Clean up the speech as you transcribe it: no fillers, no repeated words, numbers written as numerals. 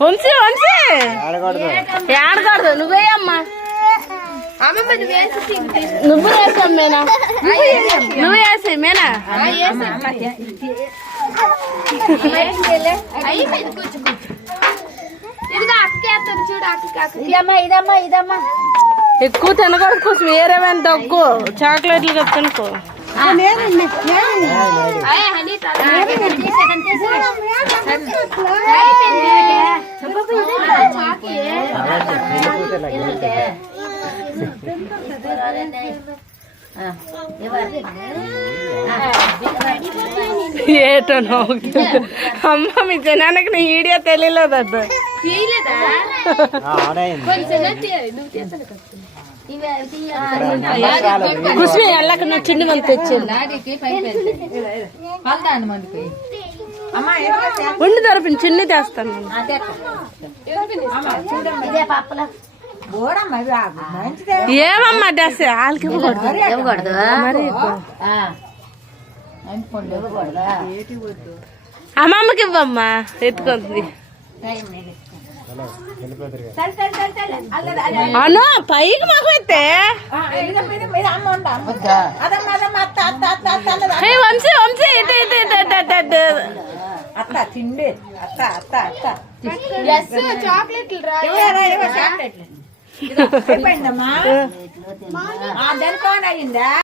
వంశీ వంశీ ఏడకూడదు నువ్వేయమ్మా నువ్వు వేసాం మేనా నువ్వు వేసి మేనా ఎక్కువ తినకూడదు కొంచెం వేరేమైనా తక్కువ చాక్లెట్లు కదా తినుకో ఏటో అమ్మ మీ జనానికి నీ వీడియో తెలియలేదు అద్దు కుస్మి వెళ్ళక నువ్వు చిన్న మంది తెచ్చింది ఉండి తరపుని చిన్ని తెస్తాను ఏమమ్మా డ్రెస్ వాళ్ళకి ఇవ్వకూడదు మరి అమ్మమ్మకి ఇవ్వమ్మా ఎత్తుకుంది అను పైకి మాకు అయితే వంశీ వంశీ అత్త తిండి అత్త అత్త అత్త చాక్లెట్లు అయిపోయిందమ్మా దాని అయిందా